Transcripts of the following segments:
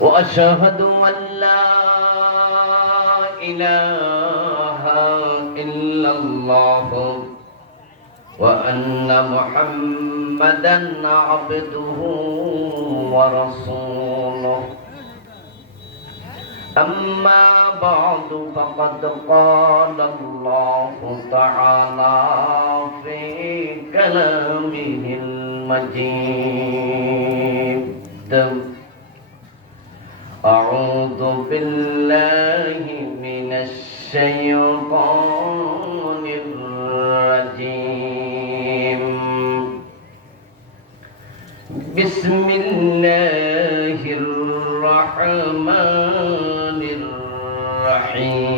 وأشهد أن لا إله إلا الله وأن محمدا عبده ورسوله أما بعد فقد قال الله تعالى في كلامه المجيد أعوذ بالله من الشيطان الرجيم بسم الله الرحمن الرحيم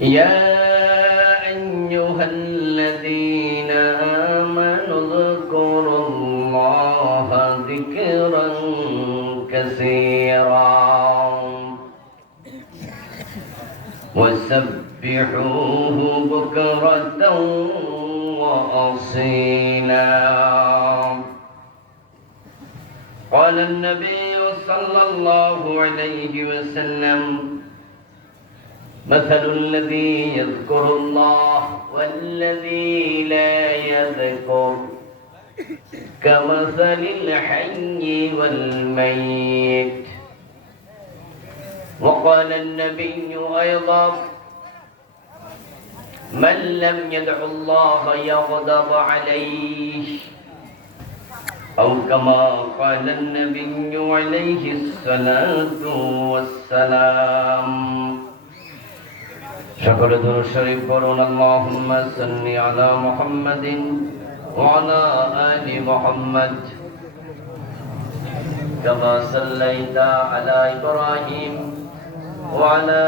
يا أيها الذين آمنوا اذكروا الله ذكرا كثيرا وسبحوه بكرة وأصيلا. قال النبي صلى الله عليه وسلم مثل الذي يذكر الله والذي لا يذكر كمثل الحي والميت. وقال النبي أيضا من لم يدع الله يغضب عليه أو كما قال النبي عليه الصلاة والسلام. شكر درود شريف قولنا اللهم صل على محمد وعلى آل محمد كما صليت على إبراهيم وعلى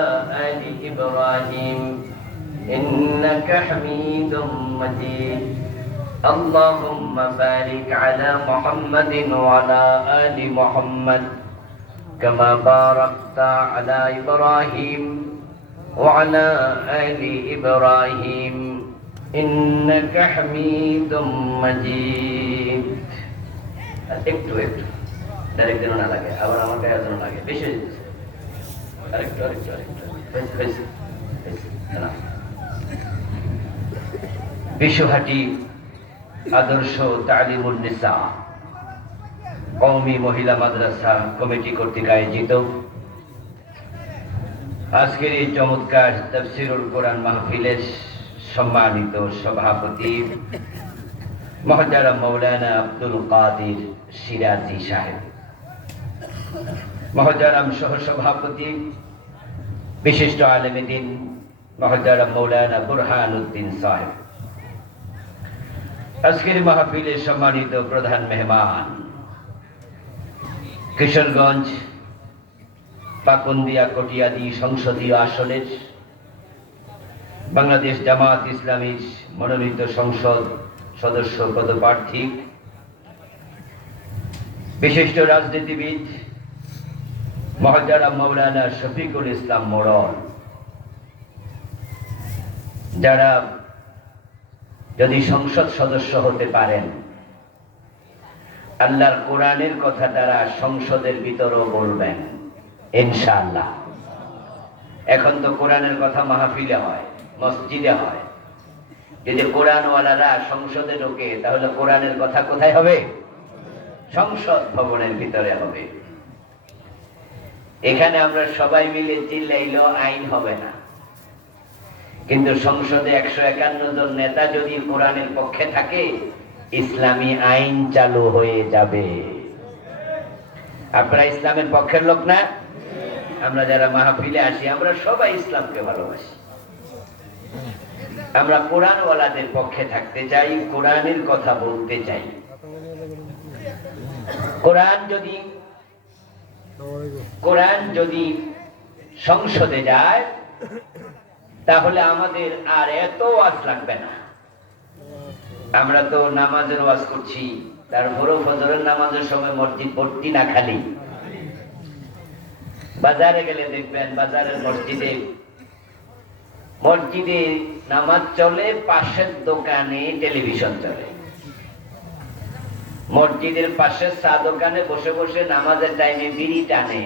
آل إبراهيم إنك حميد مجيد. اللهم بارك على محمد وعلى آل محمد كما باركت على إبراهيم وعلى آل إبراهيم إنك حميد مجيد. একটু ডাইরেক্ট যেন না লাগে, আবার আমার গায়ে যেন লাগে, বেশি আরেকটু বিশ্বহাটি আদর্শ তালিমুন নিসা কওমি মহিলা মাদ্রাসা কমিটি কর্তৃক আয়োজিত আজকের এই চমৎকার তাফসীরুল কোরআন মাহফিলের সম্মানিত সভাপতি মুহতারাম মাওলানা আব্দুল কাদির সিরাজি সাহেব, মুহতারাম সহসভাপতি বিশিষ্ট আলেমে দ্বীন মুহতারাম মাওলানা বুরহানুদ্দিন সাহেব, আজকের মাহফিলের সম্মানিত প্রধান মেহমান কিশোরগঞ্জ পাকুন্দিয়া কটিয়াদি সংসদীয় আসনের বাংলাদেশ জামাত ইসলামীর মনোনীত সংসদ সদস্য পদপ্রার্থী বিশিষ্ট রাজনীতিবিদ মুহতারাম মাওলানা শফিকুল ইসলাম মোড়ল, যারা যদি সংসদ সদস্য হতে পারেন আল্লাহর কোরআনের কথা তারা সংসদের ভিতরও বলবেন ইনশাআল্লাহ। এখন তো কোরআনের কথা মাহফিলে হয়, মসজিদে হয়, যদি কোরআনওয়ালারা সংসদে ঢোকে তাহলে কোরআনের কথা কোথায় হবে? সংসদ ভবনের ভিতরে হবে। এখানে আমরা সবাই মিলে চিল্লাইলেও আইন হবে না, কিন্তু সংসদে 151 জন নেতা যদি কোরআনের পক্ষে থাকে ইসলামী আইন চালু হয়ে যাবে। আপনারা ইসলামের পক্ষের লোক না? আমরা যারা মাহফিলে আসি আমরা সবাই ইসলামকে ভালোবাসি, আমরা কোরআনওয়ালাদের পক্ষে থাকতে চাই, কোরআনের কথা বলতে চাই। কোরআন যদি সংসদে যায় তাহলে আমাদের আর এত ওয়াজ লাগবে না। আমরা তো নামাজের ওয়াজ করছি, তারপরেও ফজরের নামাজের সময় মসজিদ ভর্তি না খালি। বাজারে গেলে দেখবেন বাজারের মসজিদে নামাজ চলে, পাশের দোকানে টেলিভিশন চলে। মসজিদের পাশে চা দোকানে বসে বসে নামাজের টাইমে বিড়ি টানে।